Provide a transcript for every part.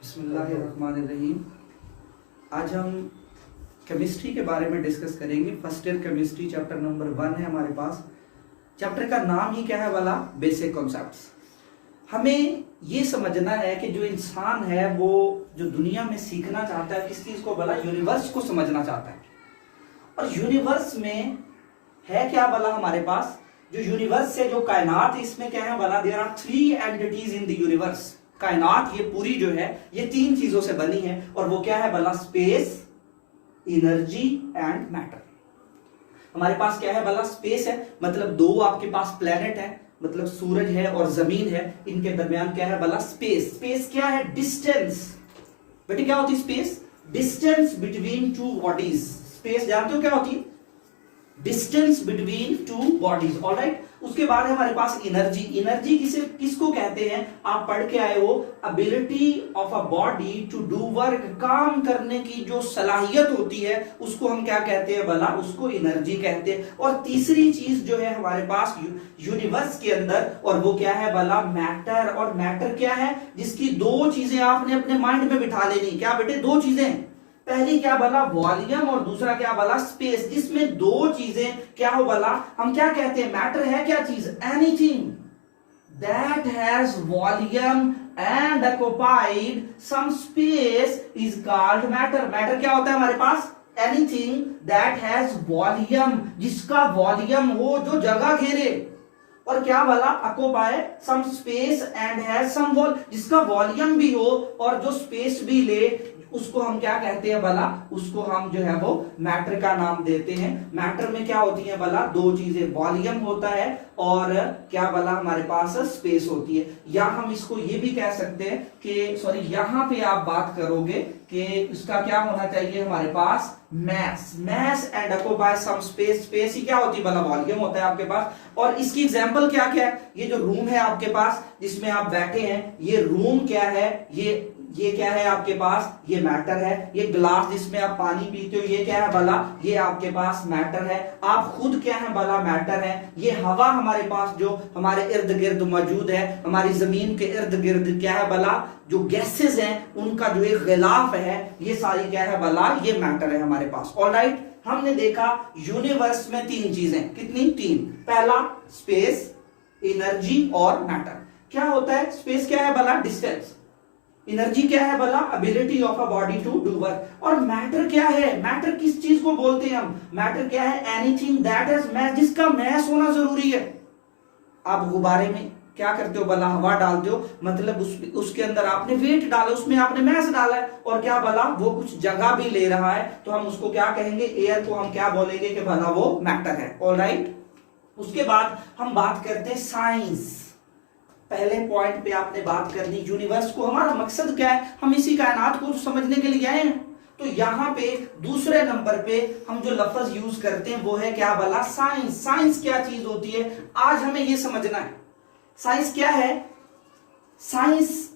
बिस्मिल्लाहिर्रहमानिर्रहीम। आज हम केमिस्ट्री के बारे में डिस्कस करेंगे। First year chemistry chapter number 1 है हमारे पास। चैप्टर का नाम ही क्या है वाला, बेसिक कॉन्सेप्ट्स। हमें ये समझना है कि जो इंसान है वो जो दुनिया में सीखना चाहता है किस चीज को वाला, यूनिवर्स को समझना चाहता है। और यूनिवर्स में है क्या वाला, हमारे पास जो यूनिवर्स से जो कायनात है इसमें क्या है वाला, there are 3 entities in the universe. कायनात ये पूरी जो है ये 3 चीजों से बनी है और वो क्या है वाला, स्पेस, एनर्जी एंड मैटर। हमारे पास क्या है वाला, स्पेस है, मतलब 2 आपके पास प्लेनेट है, मतलब सूरज है और जमीन है, इनके दरमियान क्या है वाला, स्पेस। स्पेस क्या है, डिस्टेंस। बेटे क्या होती है space, distance between 2 bodies. Space जानते हो क्या होती है, डिस्टेंस बिटवीन 2 बॉडीज। ऑलराइट। उसके बाद है हमारे पास एनर्जी। एनर्जी किसको कहते हैं, आप पढ़ के आए हो, ability of a body to do work. काम करने की जो सलाहियत होती है उसको हम क्या कहते हैं भला, उसको एनर्जी कहते हैं। और तीसरी चीज जो है हमारे पास यूनिवर्स के अंदर, और वो क्या है भला, मैटर। और मैटर क्या है, जिसकी 2 चीजें आपने अपने माइंड में बिठा लेनी। क्या बेटे, 2 चीजें, पहली क्या भला, वॉल्यूम, और दूसरा क्या भला, स्पेस। जिसमें 2 चीजें क्या हो भला, हम क्या कहते हैं, मैटर है क्या चीज, anything that has volume and occupied some space is called matter. Matter क्या होता है हमारे पास, एनीथिंग दैट हैज वॉल्यूम, जिसका वॉल्यूम हो, जो जगह घेरे, और क्या वाला, occupy some space and has some wall, जिसका वॉल्यूम भी हो और जो स्पेस भी ले, उसको हम क्या कहते हैं भला, उसको हम जो है वो मैटर का नाम देते हैं। मैटर में क्या होती है भला, 2 चीजें, वॉल्यूम होता है और क्या भला हमारे पास स्पेस होती है। या हम इसको ये भी कह सकते हैं कि सॉरी, यहां पे आप बात करोगे कि इसका क्या होना चाहिए हमारे पास, mass. Mass and occupy some space. Space ही क्या होती है भला, वॉल्यूम होता है आपके पास। और इसकी एग्जांपल क्या क्या है, ये जो रूम है आपके पास जिसमें आप बैठे हैं, ये रूम क्या है, ये क्या है आपके पास, ये मैटर है। ये ग्लास जिसमें आप पानी पीते हो, ये क्या है भला, ये आपके पास मैटर है। आप खुद क्या है भला, मैटर है। ये हवा हमारे पास जो हमारे इर्द गिर्द मौजूद है, हमारी जमीन के इर्द गिर्द क्या है भला, जो गैसेस हैं उनका जो एक गिलाफ है, ये सारी क्या है भला, ये मैटर है हमारे पास। ऑलराइट। हमने देखा यूनिवर्स में 3 चीजें, कितनी, 3। पहला स्पेस, एनर्जी और मैटर। क्या होता है स्पेस, क्या है भला, डिस्टेंस। एनर्जी क्या है भला, ability of a body to do work. और मैटर क्या है, मैटर किस चीज को बोलते हैं हम, मैटर क्या है, एनीथिंग दैट इज मैस, जिसका मैस होना जरूरी है। आप गुब्बारे में क्या करते हो भला, हवा डालते हो, मतलब उसके अंदर आपने वेट डाला, उसमें आपने मैस डाला है, और क्या भला वो कुछ जगह भी ले रहा है, तो हम उसको क्या कहेंगे, एयर को हम क्या बोलेंगे कि भला वो मैटर है। ऑलराइट। उसके बाद हम बात करते हैं साइंस। पहले पॉइंट पे आपने बात करनी यूनिवर्स को, हमारा मकसद क्या है, हम इसी कायनात को समझने के लिए आए हैं। तो यहां पे दूसरे नंबर पे हम जो लफ्ज यूज करते हैं वो है क्या भला, साइंस। साइंस क्या चीज होती है, आज हमें ये समझना है। साइंस क्या है, साइंस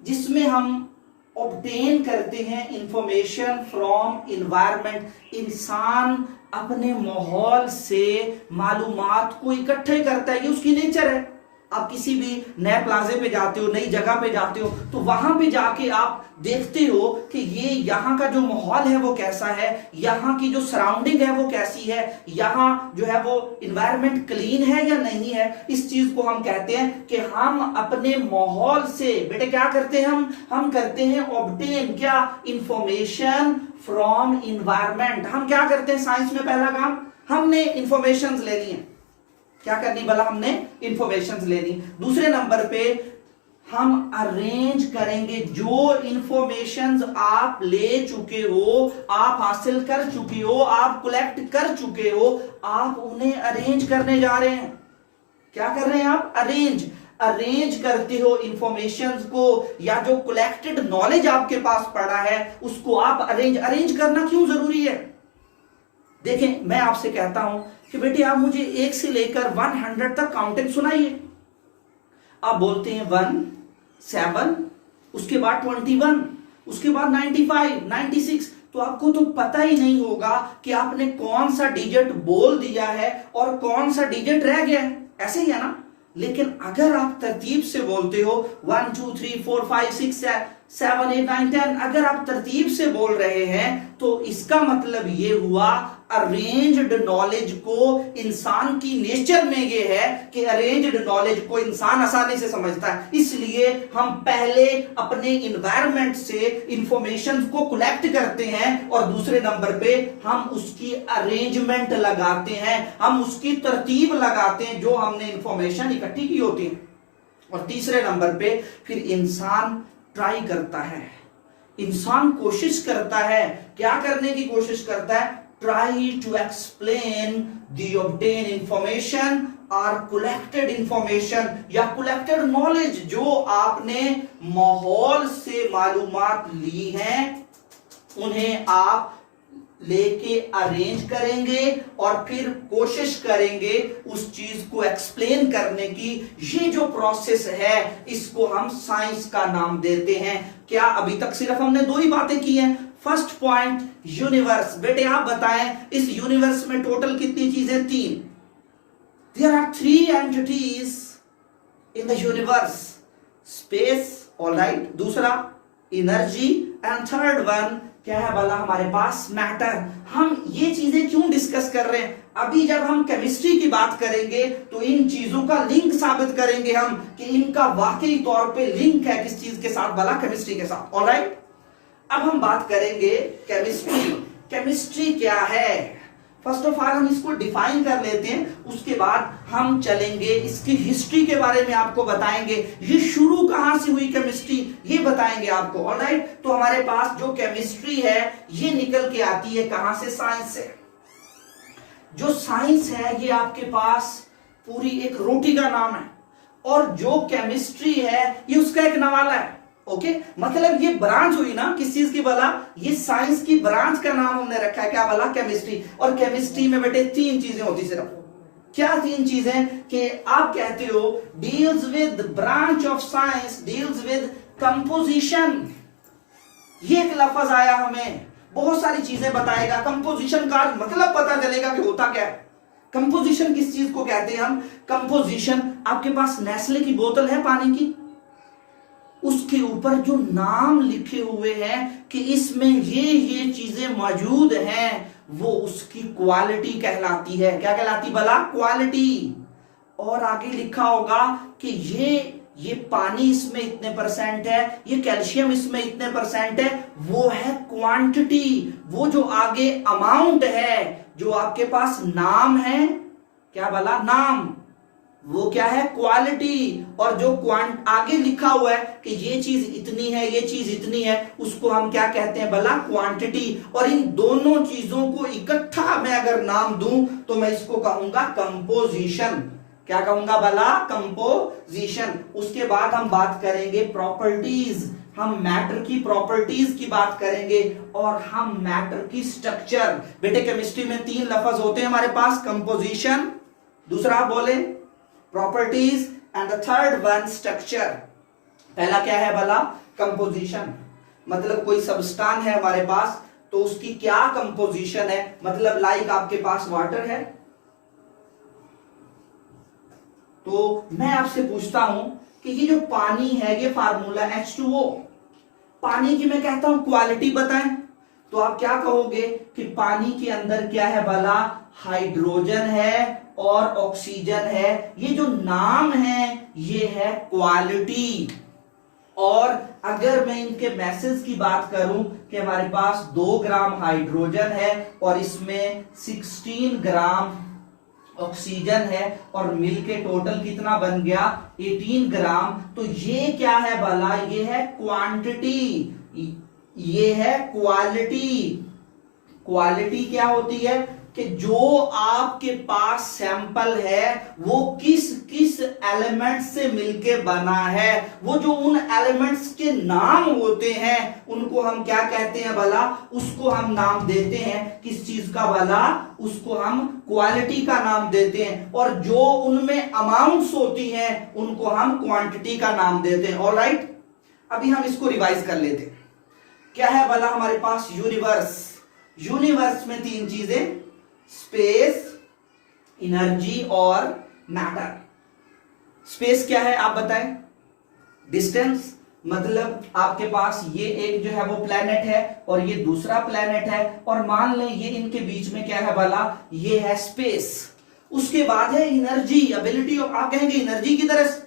जिसमें हम ऑब्टेन करते हैं इंफॉर्मेशन फ्रॉम इन्वायरमेंट। इंसान अपने माहौल से मालूमात को इकट्ठे करता है, ये उसकी नेचर है। आप किसी भी नए प्लाजे पे जाते हो, नई जगह पे जाते हो, तो वहां पे जाके आप देखते हो कि ये यहाँ का जो माहौल है वो कैसा है, यहाँ की जो सराउंडिंग है वो कैसी है, यहाँ जो है वो इन्वायरमेंट क्लीन है या नहीं है। इस चीज को हम कहते हैं कि हम अपने माहौल से बेटे क्या करते हैं, हम करते हैं ऑब्टेन क्या, इंफॉर्मेशन फ्रॉम इन्वायरमेंट। हम क्या करते हैं साइंस में, पहला काम हमने इंफॉर्मेशन लेनी है। क्या करनी भला, हमने इंफॉर्मेशन लेनी। दूसरे नंबर पे हम अरेंज करेंगे जो इंफॉर्मेशन आप ले चुके हो, आप हासिल कर चुके हो, आप कलेक्ट कर चुके हो, आप उन्हें अरेंज करने जा रहे हैं। क्या कर रहे हैं आप, अरेंज करते हो इंफॉर्मेशन को, या जो कलेक्टेड नॉलेज आपके पास पड़ा है उसको आप अरेंज करना क्यों जरूरी है। देखें, मैं आपसे कहता हूं कि बेटे आप मुझे 1 से लेकर 100 तक काउंटिंग सुनाइए। आप बोलते हैं 1, 7, उसके बाद 21, उसके बाद 95, 96, तो आपको तो पता ही नहीं होगा कि आपने कौन सा डिजिट बोल दिया है और कौन सा डिजिट रह गया है। ऐसे ही है ना। लेकिन अगर आप तरतीब से बोलते हो 1 2 3 4 5 6 7, 8, 9, 10 अगर आप तरतीब से बोल रहे हैं तो इसका मतलब ये हुआ अरेंज्ड नॉलेज को इंसान की नेचर में ये है कि अरेंज्ड नॉलेज को इंसान आसानी से समझता है, इसलिए हम पहले अपने इन्वायरमेंट से इंफॉर्मेशन को कलेक्ट करते हैं और दूसरे नंबर पे हम उसकी अरेंजमेंट लगाते हैं, हम उसकी तरतीब लगाते हैं जो हमने इंफॉर्मेशन इकट्ठी की होती है। और तीसरे नंबर पे फिर इंसान ट्राई करता है, इंसान कोशिश करता है, क्या करने की कोशिश करता है? Try to explain the obtain information और कलेक्टेड इंफॉर्मेशन या कलेक्टेड नॉलेज जो आपने माहौल से मालूमात ली हैं उन्हें आप लेके अरेंज करेंगे और फिर कोशिश करेंगे उस चीज को एक्सप्लेन करने की। ये जो प्रोसेस है इसको हम साइंस का नाम देते हैं। क्या अभी तक सिर्फ हमने दो ही बातें की हैं? First point universe. बेटे आप बताएं इस यूनिवर्स में टोटल कितनी चीजें? 3। There are 3 entities in the universe, space, alright, दूसरा एनर्जी एंड थर्ड वन क्या है बोला हमारे पास? मैटर। हम ये चीजें क्यों डिस्कस कर रहे हैं? अभी जब हम केमिस्ट्री की बात करेंगे तो इन चीजों का लिंक साबित करेंगे हम कि इनका वाकई तौर पे लिंक है किस चीज के साथ बोला? केमिस्ट्री के साथ। ऑलराइट, अब हम बात करेंगे केमिस्ट्री। केमिस्ट्री क्या है? फर्स्ट ऑफ ऑल हम इसको डिफाइन कर लेते हैं, उसके बाद हम चलेंगे इसकी हिस्ट्री के बारे में आपको बताएंगे, ये शुरू कहां से हुई केमिस्ट्री ये बताएंगे आपको। ऑलराइट, तो हमारे पास जो केमिस्ट्री है ये निकल के आती है कहां से? साइंस से। जो साइंस है ये आपके पास पूरी एक रोटी का नाम है और जो केमिस्ट्री है ये उसका एक नवाला है। ओके, मतलब ये ब्रांच हुई ना किस चीज की भला? ये साइंस की ब्रांच का नाम हमने रखा है क्या भला? केमिस्ट्री। और केमिस्ट्री में बेटे 3 चीजें होती सिर्फ। क्या 3 चीजें? कि आप कहते हो deals with branch of science deals with composition. ये एक लफ्ज आया हमें, बहुत सारी चीजें बताएगा। कंपोजिशन का मतलब पता चलेगा कि होता क्या है। कंपोजिशन किस चीज को कहते हैं हम? कंपोजिशन, आपके पास नेस्ले की बोतल है पानी की, उसके ऊपर जो नाम लिखे हुए हैं कि इसमें ये चीजें मौजूद हैं वो उसकी क्वालिटी कहलाती है। क्या कहलाती भला? क्वालिटी। और आगे लिखा होगा कि ये पानी इसमें इतने % है, ये कैल्शियम इसमें इतने % है, वो है क्वांटिटी। वो जो आगे अमाउंट है, जो आपके पास नाम है, क्या भला? नाम, वो क्या है? क्वालिटी। और जो आगे लिखा हुआ है कि ये चीज इतनी है, ये चीज इतनी है, उसको हम क्या कहते हैं भला? क्वांटिटी। और इन दोनों चीजों को इकट्ठा मैं अगर नाम दूं तो मैं इसको कहूंगा कंपोजिशन। क्या कहूंगा भला? कंपोजिशन। उसके बाद हम बात करेंगे प्रॉपर्टीज, हम मैटर की प्रॉपर्टीज की बात करेंगे और हम मैटर की स्ट्रक्चर। बेटे केमिस्ट्री में 3 लफ्ज होते हैं हमारे पास, कंपोजिशन, दूसरा बोले properties and the third one structure. पहला क्या है भला? कंपोजिशन। मतलब कोई सब्सटेंस है हमारे पास तो उसकी क्या कंपोजिशन है? मतलब लाइक आपके पास वाटर है तो मैं आपसे पूछता हूं कि ये जो पानी है ये फार्मूला H2O, पानी की मैं कहता हूं क्वालिटी बताएं तो आप क्या कहोगे कि पानी के अंदर क्या है भला? हाइड्रोजन है और ऑक्सीजन है। ये जो नाम है ये है क्वालिटी। और अगर मैं इनके मैसेज की बात करूं कि हमारे पास 2 ग्राम हाइड्रोजन है और इसमें 16 ग्राम ऑक्सीजन है और मिलके टोटल कितना बन गया? 18 ग्राम। तो ये क्या है भला? ये है क्वांटिटी, ये है क्वालिटी। क्वालिटी क्या होती है कि जो आपके पास सैंपल है वो किस किस एलिमेंट से मिलके बना है, वो जो उन एलिमेंट्स के नाम होते हैं उनको हम क्या कहते हैं भला? उसको हम नाम देते हैं किस चीज का भला? उसको हम क्वालिटी का नाम देते हैं। और जो उनमें अमाउंट्स होती हैं उनको हम क्वांटिटी का नाम देते हैं। ऑलराइट, अभी हम इसको रिवाइज कर लेते हैं। क्या है भला हमारे पास? यूनिवर्स। यूनिवर्स में 3 चीजें, स्पेस, एनर्जी और मैटर। स्पेस क्या है आप बताएं? डिस्टेंस। मतलब आपके पास ये एक जो है वो प्लेनेट है और ये दूसरा प्लेनेट है, और मान लें ये इनके बीच में क्या है वाला, ये है स्पेस। उसके बाद है एनर्जी, एबिलिटी ऑफ, आप कहेंगे एनर्जी की तरह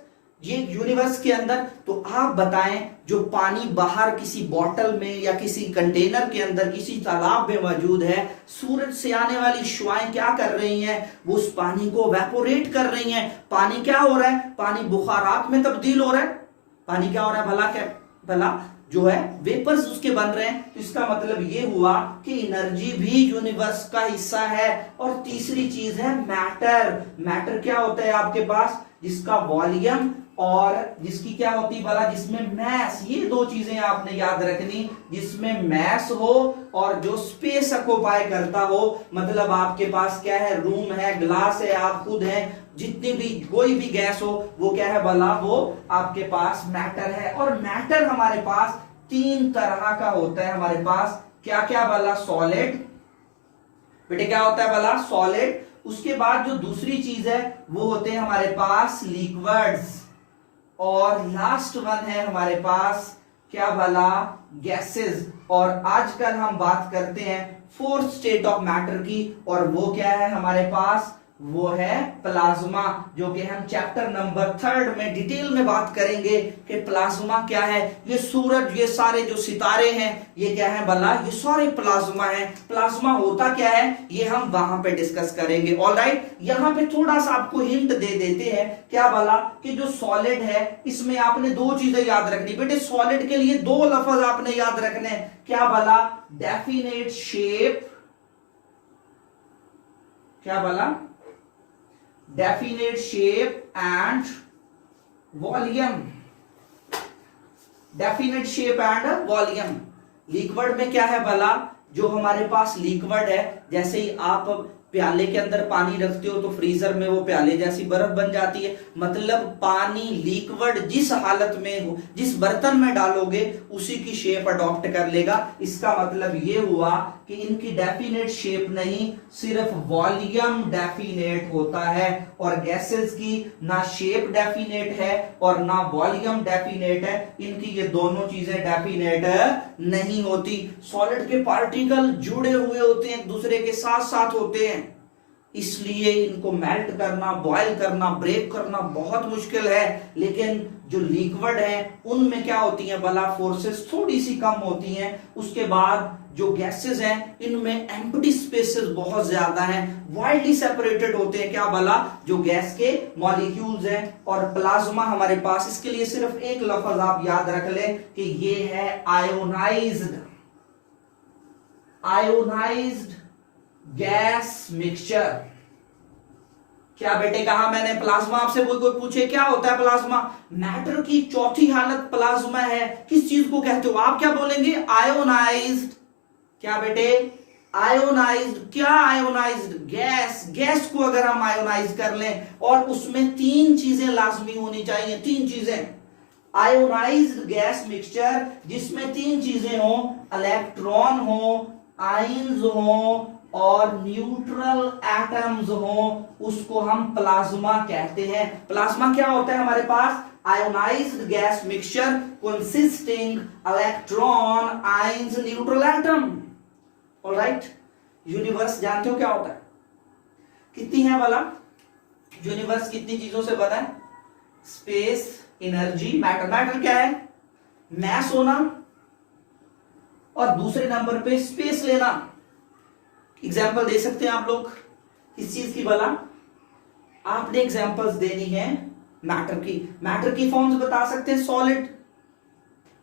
ये यूनिवर्स के अंदर, तो आप बताएं जो पानी बाहर किसी बॉटल में या किसी कंटेनर के अंदर किसी तालाब में मौजूद है, सूरज से आने वाली शुआएं क्या कर रही हैं, वो उस पानी को वेपोरेट कर रही हैं। पानी क्या हो रहा है, पानी बुखारात में तब्दील हो रहा है। पानी क्या हो रहा है भला, क्या भला जो है वेपर्स उसके बन रहे हैं। तो इसका मतलब ये हुआ कि एनर्जी भी यूनिवर्स का हिस्सा है। और तीसरी चीज है मैटर। मैटर क्या होता है आपके पास, जिसका वॉल्यूम और जिसकी क्या होती है भला, जिसमें मैस। ये दो चीजें आपने याद रखनी, जिसमें मैस हो और जो स्पेस ऑक्युपाई करता हो। मतलब आपके पास क्या है, रूम है, ग्लास है, आप खुद हैं, जितनी भी कोई भी गैस हो वो क्या है भला, वो आपके पास मैटर है। और मैटर हमारे पास तीन तरह का होता है हमारे पास, क्या क्या भला, सॉलिड, बेटे क्या होता है भला, सॉलिड। उसके बाद जो दूसरी चीज है वो होते हैं हमारे पास लिक्विड्स, और लास्ट वन है हमारे पास क्या भला, गैसेस। और आजकल हम बात करते हैं फोर्थ स्टेट ऑफ मैटर की, और वो क्या है हमारे पास, वो है प्लाज्मा, जो कि हम चैप्टर नंबर 3 में डिटेल में बात करेंगे कि प्लाज्मा क्या है। ये सूरज, ये सारे जो सितारे हैं, ये क्या है भला, ये सारे प्लाज्मा है। प्लाज्मा होता क्या है ये हम वहां पे डिस्कस करेंगे। ऑलराइट, यहां पे थोड़ा सा आपको हिंट दे देते हैं क्या भला, कि जो सॉलिड है इसमें आपने दो चीजें याद रखनी बेटे। सॉलिड के लिए दो लफ्ज आपने याद रखने, क्या भला, डेफिनेट शेप, क्या भला, definite shape and volume. Definite shape and volume. Liquid में क्या है भला, जो हमारे पास लिक्विड है, जैसे ही आप प्याले के अंदर पानी रखते हो तो फ्रीजर में वो प्याले जैसी बर्फ बन जाती है। मतलब पानी लिक्विड जिस हालत में हो, जिस बर्तन में डालोगे उसी की शेप अडॉप्ट कर लेगा। इसका मतलब ये हुआ कि इनकी डेफिनेट शेप नहीं, सिर्फ वॉल्यूम डेफिनेट होता है। और गैसेस की ना शेप डेफिनेट है और ना वॉल्यूम डेफिनेट है, इनकी ये दोनों चीजें डेफिनेट नहीं होती। सॉलिड के पार्टिकल जुड़े हुए होते हैं, एक दूसरे के साथ साथ होते हैं, इसलिए इनको मेल्ट करना, बॉयल करना, ब्रेक करना बहुत मुश्किल है। लेकिन जो लिक्विड है उनमें क्या होती है भला, फोर्सेस थोड़ी सी कम होती हैं। उसके बाद जो गैसेस हैं इनमें एम्प्टी स्पेसेस बहुत ज्यादा हैं, वाइडली सेपरेटेड होते हैं क्या भला, जो गैस के मॉलिक्यूल्स हैं। और प्लाज्मा हमारे पास, इसके लिए सिर्फ एक लफ्ज आप याद रख लें कि ये है आयोनाइज्ड, आयोनाइज्ड गैस मिक्सचर। क्या बेटे कहा मैंने प्लाज्मा, आपसे कोई कोई पूछे क्या होता है प्लाज्मा, मैटर की चौथी हालत प्लाज्मा है। किस चीज को कहते हो, आप क्या बोलेंगे, आयोनाइज्ड। क्या बेटे, आयोनाइज्ड, क्या आयोनाइज्ड गैस। गैस को अगर हम आयोनाइज कर लें, और उसमें तीन चीजें लाजमी होनी चाहिए, तीन चीजें, आयोनाइज्ड गैस मिक्सचर जिसमें तीन चीजें हो, इलेक्ट्रॉन हो, आयंस हो और न्यूट्रल एटम्स हो, उसको हम प्लाज्मा कहते हैं। प्लाज्मा क्या होता है हमारे पास, ionized gas mixture consisting electron, ions, neutral atom. Alright, universe जानते हो क्या होता है, कितनी है वाला, यूनिवर्स कितनी चीजों से बना है, स्पेस, एनर्जी, मैटर। मैटर क्या है, मैस होना, और दूसरे नंबर पे स्पेस लेना। एग्जाम्पल दे सकते हैं आप लोग किस चीज की भला, आपने एग्जाम्पल्स देनी है मैटर की। मैटर की फॉर्म्स बता सकते हैं, सॉलिड,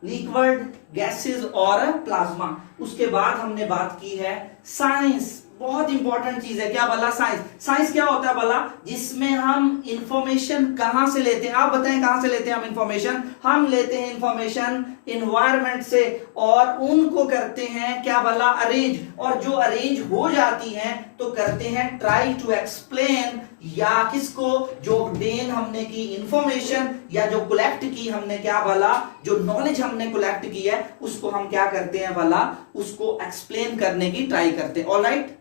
लिक्विड, गैसेस और प्लाज्मा। उसके बाद हमने बात की है साइंस, बहुत इंपॉर्टेंट चीज है क्या भला, साइंस। साइंस क्या होता है भला, जिसमें हम इंफॉर्मेशन कहां से लेते हैं, आप बताएं कहां से लेते हैं हम इंफॉर्मेशन। हम लेते हैं इंफॉर्मेशन इन्वायरमेंट से, और उनको करते हैं क्या भला, अरेंज। और जो अरेंज हो जाती हैं तो करते हैं ट्राई टू एक्सप्लेन, या किसको, जो गेन हमने की इंफॉर्मेशन, या जो कलेक्ट की हमने क्या भला, जो नॉलेज हमने कलेक्ट की है उसको हम क्या करते हैं भला, उसको एक्सप्लेन करने की ट्राई करते हैं। ऑलराइट,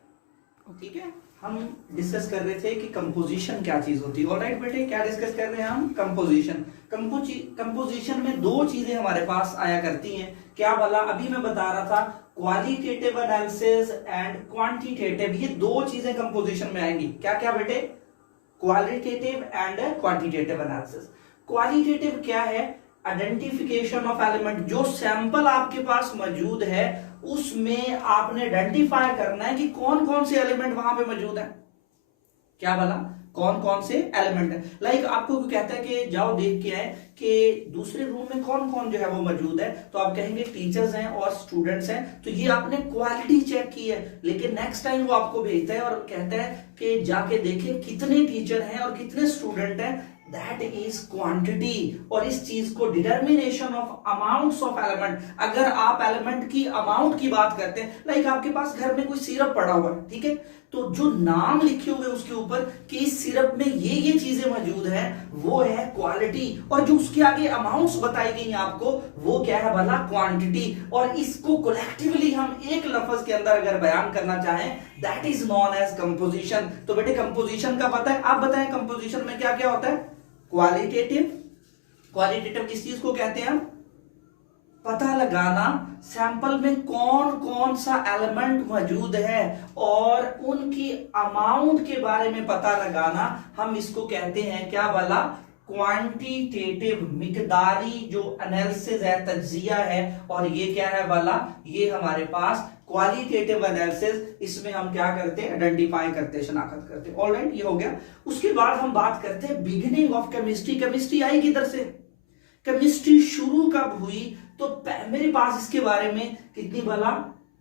ठीक है। हम डिस्कस कर रहे थे कि कंपोजिशन क्या चीज होती है। ऑलराइट बेटे, क्या डिस्कस कर रहे हैं हम? कंपोजिशन। कंपोजिशन में दो चीजें हमारे पास आया करती हैं। क्या वाला? अभी मैं बता रहा था क्वालिटेटिव एनालिसिस एंड क्वांटिटेटिव, ये दो चीजें कंपोजिशन में आएंगी। क्या क्या बेटे? Qualitative and quantitative analysis. Qualitative क्या है? Identification of element. जो सैंपल आपके पास मौजूद है उसमें आपने आइडेंटिफाई करना है कि कौन कौन से एलिमेंट वहां पे मौजूद है। क्या बोला? कौन कौन से एलिमेंट है। लाइक आपको कोई कहता है कि जाओ देख के आए कि दूसरे रूम में कौन कौन जो है वो मौजूद है, तो आप कहेंगे टीचर्स हैं और स्टूडेंट्स हैं, तो ये आपने क्वालिटी चेक की है। लेकिन नेक्स्ट टाइम वो आपको भेजता है और कहता है कि जाके देखें कितने टीचर हैं और कितने स्टूडेंट हैं, दैट इज क्वांटिटी। और इस चीज को determination of amounts of element, अगर आप एलिमेंट की अमाउंट की बात करते हैं, लाइक आपके पास घर में कोई सिरप पड़ा हुआ है, ठीक है, तो जो नाम लिखे हुए उसके ऊपर कि इस सिरप में ये चीजें मौजूद हैं, वो है क्वालिटी। और जो उसके आगे अमाउंट्स बताई गई हैं आपको, वो क्या है भला? क्वांटिटी। और इसको कलेक्टिवली हम एक लफ्ज के अंदर अगर बयान करना चाहें, that is known as composition. तो बेटे कंपोजिशन का पता है? आप बताएं कंपोजिशन में क्या क्या होता है? क्वालिटेटिव। क्वालिटेटिव किस चीज को कहते हैं हम? पता लगाना सैंपल में कौन कौन सा एलिमेंट मौजूद है और उनकी अमाउंट के बारे में पता लगाना, हम इसको कहते हैं क्या वाला? क्वांटिटेटिव। मिकदारी जो एनालिसिस है, तज्जिया है, और ये क्या है वाला? ये हमारे पास क्वालिटेटिव एनालिसिस। इसमें हम क्या करते हैं? आइडेंटिफाई करते, शनाख्त करते। ऑलराइट, ये हो गया। उसके बाद हम बात करते हैं beginning of chemistry. Chemistry I किधर से? केमिस्ट्री शुरू कब हुई? तो मेरे पास इसके बारे में कितनी भला,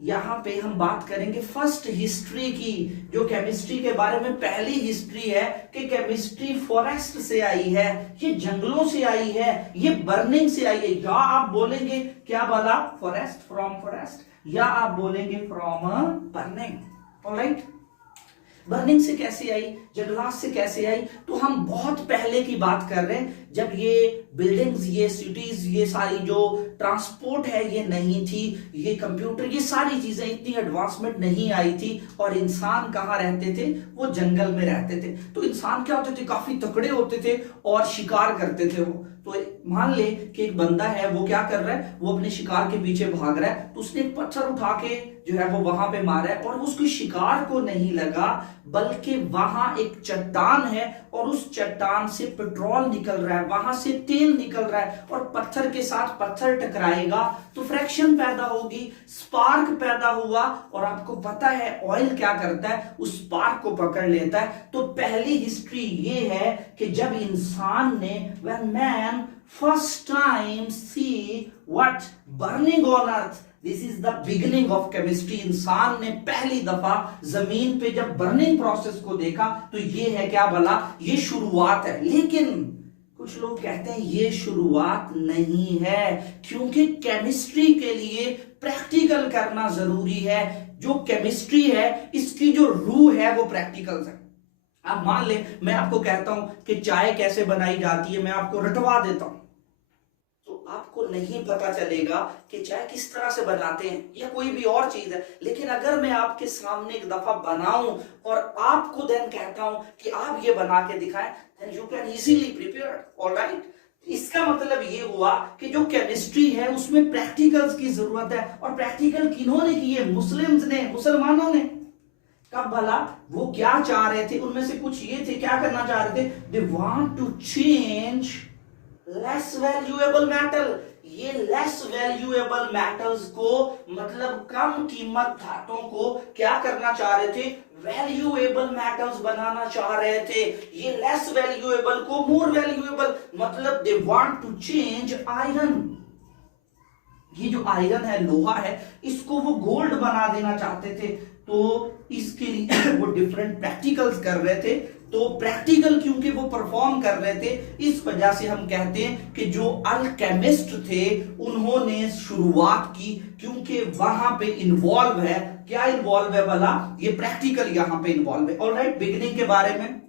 यहां पे हम बात करेंगे फर्स्ट हिस्ट्री की। जो केमिस्ट्री के बारे में पहली हिस्ट्री है कि केमिस्ट्री फॉरेस्ट से आई है, ये जंगलों से आई है, ये बर्निंग से आई है। या आप बोलेंगे क्या वाला? फॉरेस्ट, फ्रॉम फॉरेस्ट, या आप बोलेंगे फ्रॉम बर्निंग। ऑलराइट, बर्निंग से कैसे आई, जंगलात से कैसे आई? तो हम बहुत पहले की बात कर रहे हैं, जब ये बिल्डिंग्स, ये सिटीज, ये सारी जो ट्रांसपोर्ट है ये नहीं थी, ये कंप्यूटर, ये सारी चीजें इतनी एडवांसमेंट नहीं आई थी। और इंसान कहाँ रहते थे? वो जंगल में रहते थे। तो इंसान क्या होते थे? काफी तकड़े होते थे और शिकार करते थे वो। तो मान ले कि एक बंदा है, वो क्या कर रहा है? वो अपने शिकार के पीछे भाग रहा है, तो उसने एक पत्थर उठा के जो है वो वहां पे मारा है, और उसके शिकार को नहीं लगा, बल्कि वहां एक चट्टान है और उस चट्टान से पेट्रोल निकल रहा है, वहां से तेल निकल रहा है, और पत्थर के साथ पत्थर टकराएगा तो फ्रैक्शन पैदा होगी, स्पार्क पैदा हुआ। और आपको पता है ऑयल क्या करता है? उस स्पार्क को पकड़ लेता है। तो पहली हिस्ट्री ये है कि जब इंसान ने, when man first time see what burning on earth, this is the beginning of chemistry. इंसान ने पहली दफा जमीन पे जब बर्निंग प्रोसेस को देखा, तो ये है क्या भला? ये शुरुआत है। लेकिन कुछ लोग कहते हैं ये शुरुआत नहीं है, क्योंकि केमिस्ट्री के लिए प्रैक्टिकल करना जरूरी है। जो केमिस्ट्री है इसकी जो रूह है वो प्रैक्टिकल है। अब मान ले मैं आपको कहता हूं कि चाय कैसे बनाई जाती है, मैं आपको रटवा देता हूं, तो आपको नहीं पता चलेगा कि चाय किस तरह से बनाते हैं या कोई भी और चीज है। लेकिन अगर मैं आपके सामने एक दफा बनाऊं और आपको देन कहता हूं कि आप ये बना के दिखाएं, then you can easily prepare, all right? इसका मतलब ये हुआ कि जो केमिस्ट्री है उसमें प्रैक्टिकल्स की जरूरत है। और प्रैक्टिकल किन्होंने किए? मुस्लिम्स ने, मुसलमानों ने। कब भला? वो क्या चाह रहे थे? उनमें से कुछ ये थे, क्या करना चाह रहे थे? They want to change less valuable metal. ये लेस वैल्यूएबल मेटल्स को, मतलब कम कीमत धातुओं को क्या करना चाह रहे थे? वैल्यूएबल मेटल्स बनाना चाह रहे थे। ये लेस वैल्यूएबल को मोर वैल्यूएबल, मतलब they want to change iron. ये जो आयरन है, लोहा है, इसको वो गोल्ड बना देना चाहते थे। तो इसके लिए वो डिफरेंट प्रैक्टिकल्स कर रहे थे। तो प्रैक्टिकल क्योंकि वो परफॉर्म कर रहे थे, इस वजह से हम कहते हैं कि जो अल्केमिस्ट थे उन्होंने शुरुआत की, क्योंकि वहां पे इन्वॉल्व है। क्या इन्वॉल्व है भला? ये प्रैक्टिकल यहां पे इन्वॉल्व है। ऑलराइट, बिगिनिंग के बारे में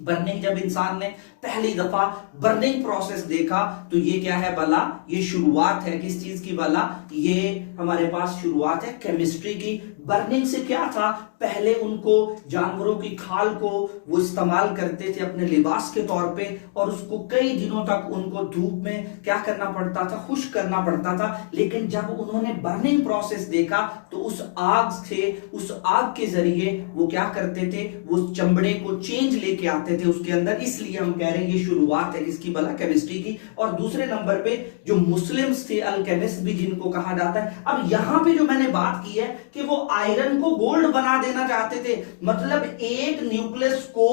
बर्निंग, जब इंसान ने पहली दफा बर्निंग प्रोसेस देखा तो ये क्या है भला, ये शुरुआत है किस चीज की भला, ये हमारे पास शुरुआत है केमिस्ट्री की। बर्निंग से क्या था, पहले उनको जानवरों की खाल को वो इस्तेमाल करते थे अपने लिबास के तौर पे, और उसको कई दिनों तक उनको धूप में क्या करना पड़ता था, खुश्क करना पड़ता था। लेकिन जब उन्होंने बर्निंग प्रोसेस देखा तो उस आग से, उस आग के जरिए वो क्या करते थे, वो चमड़े को चेंज लेके आते थे उसके अंदर। इसलिए हम कह रहे हैं ये शुरुआत है किसकी भला, केमिस्ट्री की। और दूसरे नंबर पे जो मुस्लिम्स थे, अल्केमिस्ट भी जिनको कहा जाता है। अब यहां पे जो मैंने बात की है कि वो आयरन को गोल्ड बना देना चाहते थे, मतलब एक न्यूक्लियस को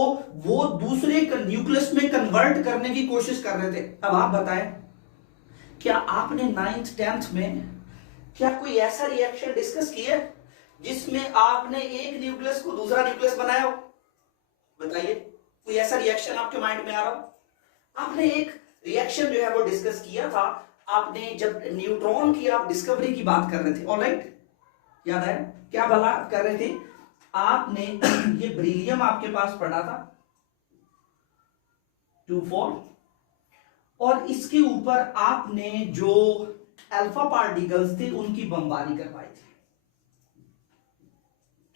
वो दूसरे न्यूक्लियस में कन्वर्ट करने की कोशिश कर रहे थे। अब आप बताएं, क्या आपने 9th 10th में क्या कोई ऐसा रिएक्शन डिस्कस किया जिसमें आपने एक न्यूक्लियस को दूसरा न्यूक्लियस बनाया हो? बताइए, कोई ऐसा रिएक्शन आपके माइंड में आ रहा हो? आपने एक रिएक्शन जो है वो डिस्कस किया था, आपने जब न्यूट्रॉन की आप डिस्कवरी की बात कर रहे थे, ऑलराइट, याद है क्या भला कर रहे थे आपने? ये ब्रिलियम आपके पास पड़ा था 2,4, और इसके ऊपर आपने जो अल्फा पार्टिकल्स थे उनकी बमबारी करवाई थी।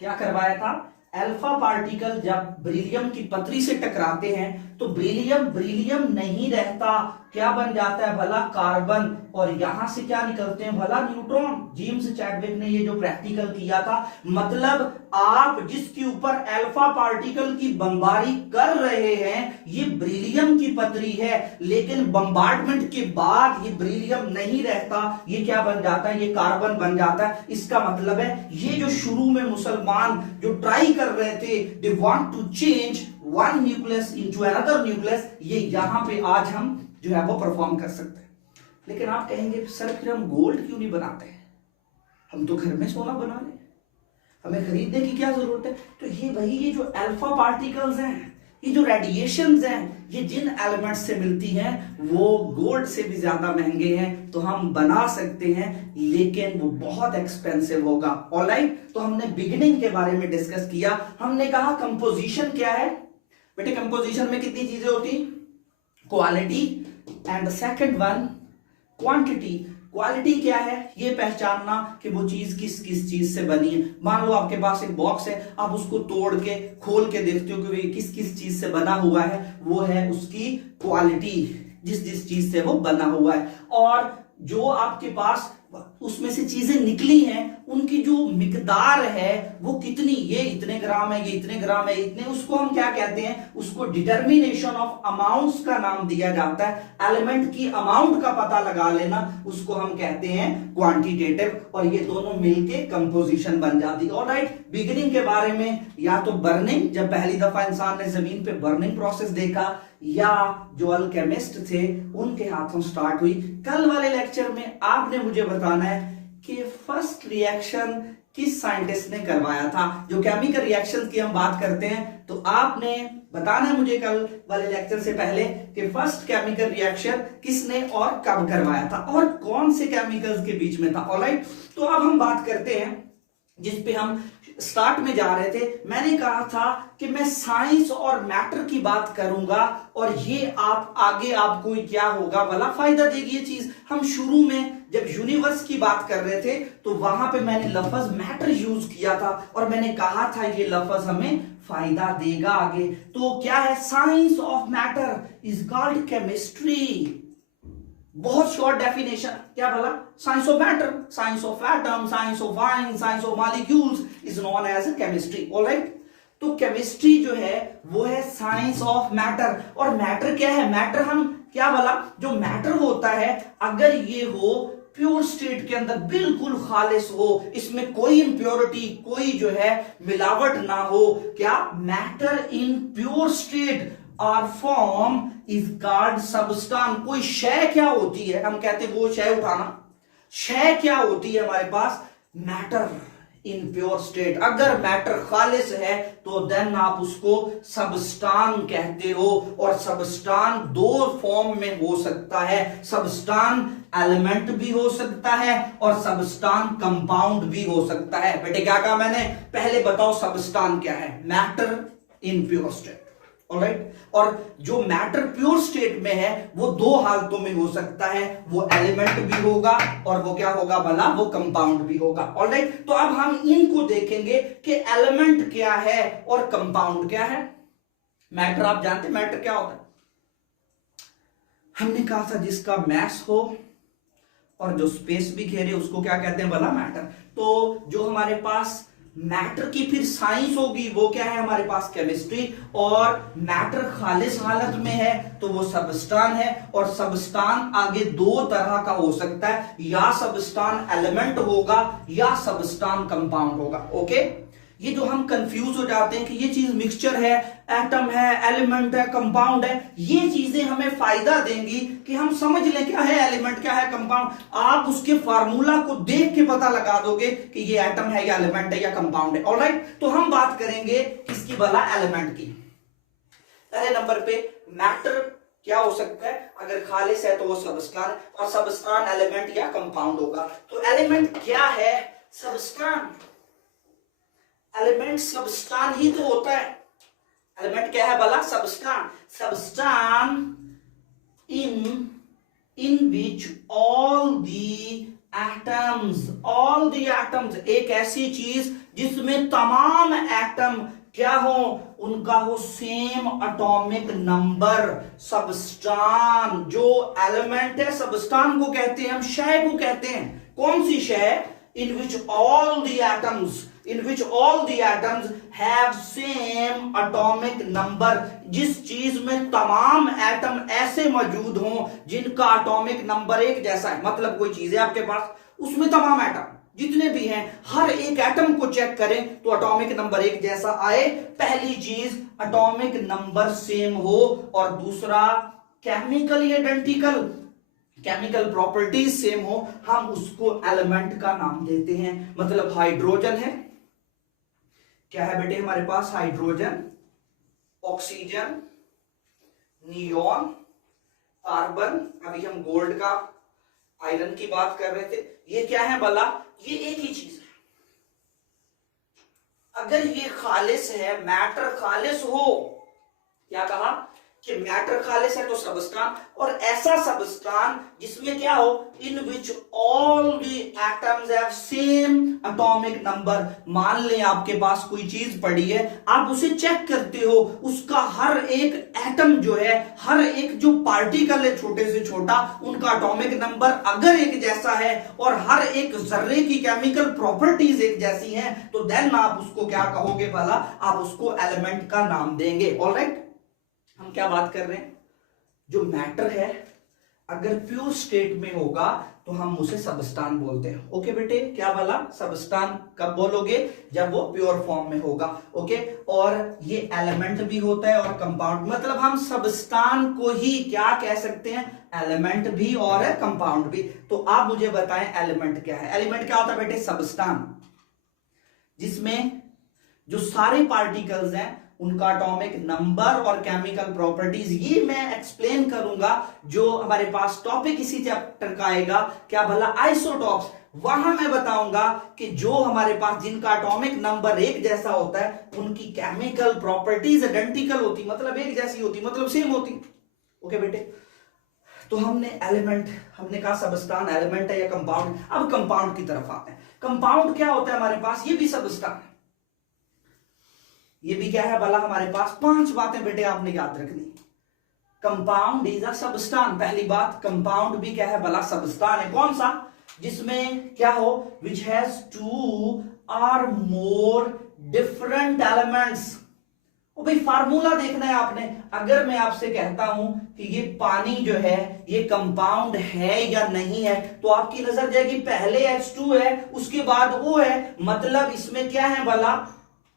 क्या करवाया था? अल्फा पार्टिकल जब ब्रिलियम की पतरी से टकराते हैं तो ब्रिलियम नहीं रहता, क्या बन जाता है भला, कार्बन, और यहां से क्या निकलते हैं भला, न्यूट्रॉन। जेम्स चैडविक ने ये जो प्रैक्टिकल किया था, मतलब आप जिसके ऊपर अल्फा पार्टिकल की बमबारी कर रहे हैं ये ब्रिलियम की पतरी है, लेकिन बम्बार्डमेंट के बाद ये ब्रिलियम नहीं रहता, ये क्या बन जाता है, ये कार्बन बन जाता है। इसका मतलब है ये जो शुरू में मुसलमान जो ट्राई कर रहे थे, they want to change one nucleus into another nucleus, ये यहां पे आज हम जो है वो परफॉर्म कर सकते हैं। लेकिन आप कहेंगे सर फिर हम गोल्ड क्यों नहीं बनाते हैं, हम तो घर में सोना बना लें, हमें खरीदने की क्या जरूरत है? तो ये वही, ये जो अल्फा पार्टिकल्स हैं, ये जो रेडिएशंस हैं, ये जिन एलिमेंट्स से मिलती हैं वो गोल्ड से भी ज्यादा महंगे हैं। तो हम बना सकते हैं लेकिन वो बहुत एक्सपेंसिव होगा। ऑलराइट, तो हमने बिगिनिंग के बारे में डिस्कस किया। हमने कहा कंपोजिशन क्या है बेटे, कंपोजिशन में कितनी चीजें होती, quality, and second one quantity. Quality क्या है, ये पहचानना कि वो चीज किस किस चीज से बनी है। मान लो आपके पास एक बॉक्स है, आप उसको तोड़ के खोल के देखते हो कि किस किस चीज से बना हुआ है, वो है उसकी क्वालिटी, जिस जिस चीज से वो बना हुआ है। और जो आपके पास उसमें से चीजें निकली हैं उनकी जो मिकदार है वो कितनी, ये इतने ग्राम है, ये इतने ग्राम है, इतने, उसको हम क्या कहते हैं, उसको डिटर्मिनेशन ऑफ अमाउंट्स का नाम दिया जाता है। एलिमेंट की अमाउंट का पता लगा लेना उसको हम कहते हैं क्वांटिटेटिव, और ये दोनों मिलके कंपोजिशन बन जाती है। ऑलराइट, बिगिनिंग के बारे में या तो बर्निंग, जब पहली दफा इंसान ने जमीन पे बर्निंग प्रोसेस देखा, या जो अल्केमिस्ट थे उनके हाथों स्टार्ट हुई। कल वाले लेक्चर में आपने मुझे बताना है कि फर्स्ट रिएक्शन किस साइंटिस्ट ने करवाया था। जो केमिकल रिएक्शन की हम बात करते हैं तो आपने बताना है मुझे कल वाले लेक्चर से पहले कि फर्स्ट केमिकल रिएक्शन किसने और कब करवाया था और कौन से केमिकल्स के बीच में था। ऑलराइट, तो अब हम बात करते हैं जिस पे हम स्टार्ट में जा रहे थे। मैंने कहा था कि मैं साइंस और मैटर की बात करूंगा और ये आप आगे आपको क्या होगा भला फायदा देगी ये चीज। हम शुरू में जब यूनिवर्स की बात कर रहे थे तो वहां पे मैंने लफ्ज मैटर यूज किया था और मैंने कहा था ये लफ्ज हमें फायदा देगा आगे। तो क्या है, science of matter is called chemistry. बहुत शॉर्ट डेफिनेशन, क्या भला, science of matter, science of atom, science of ion, science of molecules is known as chemistry. Alright, तो केमिस्ट्री जो है वो है साइंस ऑफ मैटर। और मैटर क्या है, मैटर हम क्या भला, जो मैटर होता है अगर ये हो प्योर स्टेट के अंदर, बिल्कुल खालिस हो, इसमें कोई इंप्योरिटी, कोई जो है मिलावट ना हो, क्या, मैटर इन प्योर स्टेट और फॉर्म इज कॉल्ड सबस्टांस। कोई शय क्या होती है, हम कहते हैं वो शय उठाना, शय क्या होती है हमारे पास, मैटर इन प्योर स्टेट। अगर मैटर खालिस है तो देन आप उसको सबस्टान कहते हो। और सबस्टान दो फॉर्म में हो सकता है, सबस्टान एलिमेंट भी हो सकता है और सबस्टान कंपाउंड भी हो सकता है। बेटे क्या कहा मैंने, पहले बताओ सबस्टान क्या है, matter in pure state. Alright. और जो मैटर प्योर स्टेट में है वो दो हालतों में हो सकता है, वो एलिमेंट भी होगा और वो क्या होगा भला, वो कंपाउंड भी होगा। ऑलराइट, तो अब हम इनको देखेंगे कि एलिमेंट क्या है और कंपाउंड क्या है। मैटर आप जानते हैं मैटर क्या होता है, हमने कहा था जिसका मैस हो और जो स्पेस भी घेरे उसको क्या कहते हैं भला, मैटर। तो जो हमारे पास मैटर की फिर साइंस होगी वो क्या है हमारे पास, केमिस्ट्री। और मैटर खालिस हालत में है तो वो सबस्टान है, और सबस्टान आगे दो तरह का हो सकता है, या सबस्टान एलिमेंट होगा या सबस्टान कंपाउंड होगा। ओके, ये जो हम कंफ्यूज हो जाते हैं कि ये चीज मिक्सचर है, एटम है, एलिमेंट है, कंपाउंड है, ये चीजें हमें फायदा देंगी कि हम समझ लें क्या है एलिमेंट, क्या है कंपाउंड। आप उसके फार्मूला को देख के पता लगा दोगे कि ये एटम है या एलिमेंट है या कंपाउंड है। ऑलराइट, तो हम बात करेंगे किसकी भला, एलिमेंट की। पहले नंबर पे मैटर क्या हो सकता है, अगर खालिस है तो वो सबस्टान, और सबस्टान एलिमेंट या कंपाउंड होगा। तो एलिमेंट क्या है, सबस्टान। एलिमेंट सबस्टान ही तो होता है। एलिमेंट क्या है भला, सबस्टान। सबस्टान इन विच ऑल द एटम्स, एक ऐसी चीज जिसमें तमाम एटम क्या हो, उनका हो सेम एटॉमिक नंबर। सबस्टान जो एलिमेंट है, सबस्टान को कहते हैं हम, शय को कहते हैं। कौन सी शय, in which all the atoms have same atomic number, जिस चीज में तमाम एटम ऐसे मौजूद हों जिनका एटॉमिक नंबर एक जैसा है। मतलब कोई चीज है आपके पास, उसमें तमाम एटम जितने भी हैं, हर एक एटम को चेक करें तो एटॉमिक नंबर एक जैसा आए। पहली चीज एटॉमिक नंबर सेम हो, और दूसरा chemically identical, chemical properties same हो, हम उसको एलिमेंट का नाम देते हैं। मतलब हाइड्रोजन है, क्या है बेटे हमारे पास, हाइड्रोजन, ऑक्सीजन, नियॉन, कार्बन, अभी हम गोल्ड का, आयरन की बात कर रहे थे, ये क्या है भला, ये एक ही चीज है। अगर ये खालिस है, मैटर खालिस हो, क्या कहा कि मैटर खालिस है तो सबस्टान, और ऐसा सबस्टान जिसमें क्या हो, in which all the atoms have same atomic number. मान लें आपके पास कोई चीज पड़ी है, आप उसे चेक करते हो, उसका हर एक एटम जो है, हर एक जो पार्टिकल है छोटे से छोटा, उनका एटॉमिक नंबर अगर एक जैसा है और हर एक जर्रे की केमिकल प्रॉपर्टीज एक जैसी हैं, तो देन आप उसको क्या कहोगे भला, आप उसको एलिमेंट का नाम देंगे। ऑलराइट, हम क्या बात कर रहे हैं, जो मैटर है अगर प्योर स्टेट में होगा तो हम उसे सबस्टान बोलते हैं। ओके बेटे, क्या बोला, सबस्टान कब बोलोगे, जब वो प्योर फॉर्म में होगा। ओके, और ये एलिमेंट भी होता है और कंपाउंड, मतलब हम सबस्टान को ही क्या कह सकते हैं, एलिमेंट भी और कंपाउंड भी। तो आप मुझे बताएं एलिमेंट क्या है। एलिमेंट क्या होता है बेटे, सबस्टान जिसमें जो सारे पार्टिकल्स हैं उनका एटॉमिक नंबर और केमिकल प्रॉपर्टीज, ये मैं एक्सप्लेन करूंगा जो हमारे पास टॉपिक इसी चैप्टर का आएगा, क्या भला, आइसोटॉप्स। वहां मैं बताऊंगा कि जो हमारे पास जिनका एटॉमिक नंबर एक जैसा होता है उनकी केमिकल प्रॉपर्टीज आइडेंटिकल होती, मतलब एक जैसी होती, मतलब सेम होती। ओके बेटे, तो हमने एलिमेंट, हमने कहा सबस्टान एलिमेंट है या कंपाउंड। अब कंपाउंड की तरफ आते हैं। कंपाउंड क्या होता है हमारे पास, ये भी सबस्टान, ये भी क्या है भला हमारे पास। 5 बातें बेटे आपने याद रखनी। कंपाउंड इज अ सबस्टान, पहली बात, कंपाउंड भी क्या है भला, सबस्टान है। कौन सा, जिसमें क्या हो, which has 2 or more different elements। ओ भाई फार्मूला देखना है आपने। अगर मैं आपसे कहता हूं कि ये पानी जो है ये कंपाउंड है या नहीं है, तो आपकी नजर जाएगी पहले H2 है उसके बाद O है, मतलब इसमें क्या है भला,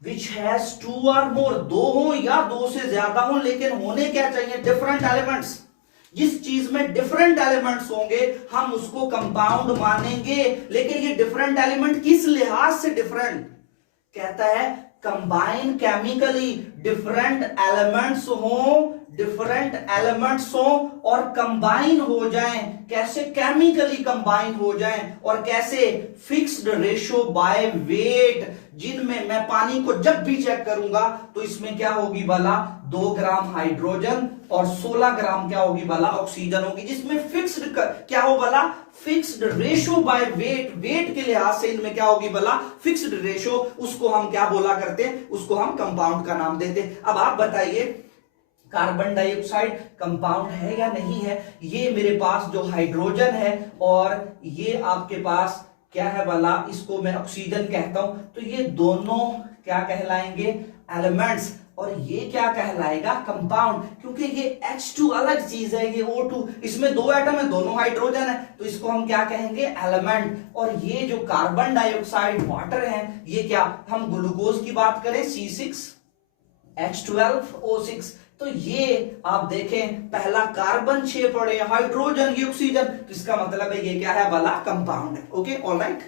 विच हैज 2 or more, 2 हो या 2 से ज्यादा हो, लेकिन होने क्या चाहिए, डिफरेंट एलिमेंट्स। जिस चीज में डिफरेंट एलिमेंट्स होंगे हम उसको कंपाउंड मानेंगे। लेकिन ये डिफरेंट एलिमेंट किस लिहाज से डिफरेंट, कहता है कंबाइन केमिकली, डिफरेंट एलिमेंट्स हो और कंबाइन हो जाएं, कैसे केमिकली कंबाइन हो जाएं और कैसे फिक्स्ड रेशो बाय वेट, जिनमें मैं पानी को जब भी चेक करूंगा तो इसमें क्या होगी भला 2 ग्राम हाइड्रोजन और 16 ग्राम क्या होगी भला ऑक्सीजन होगी, जिसमें फिक्स्ड क्या हो भला fixed ratio by weight, weight के लिहाज से इनमें क्या होगी भला फिक्स्ड रेशो, उसको हम क्या बोला करते हैं, उसको हम कंपाउंड का नाम देते हैं। अब आप बताइए कार्बन डाइऑक्साइड कंपाउंड है या नहीं है? ये मेरे पास जो हाइड्रोजन है और ये आपके पास क्या है भला, इसको मैं ऑक्सीजन कहता हूं, तो ये दोनों क्या कहलाएंगे एलिमेंट्स, और ये क्या कहलाएगा कंपाउंड, क्योंकि ये H2 अलग चीज है, ये O2, इसमें 2 एटम है, दोनों हाइड्रोजन है, तो इसको हम क्या कहेंगे एलिमेंट। और ये जो कार्बन डाइऑक्साइड वाटर है, ये क्या, हम ग्लूकोज की बात करें C6H12O6, तो ये आप देखें पहला कार्बन 6 पड़े, हाइड्रोजन, ये ऑक्सीजन, तो इसका मतलब है ये क्या है भला कंपाउंड है। Okay alright.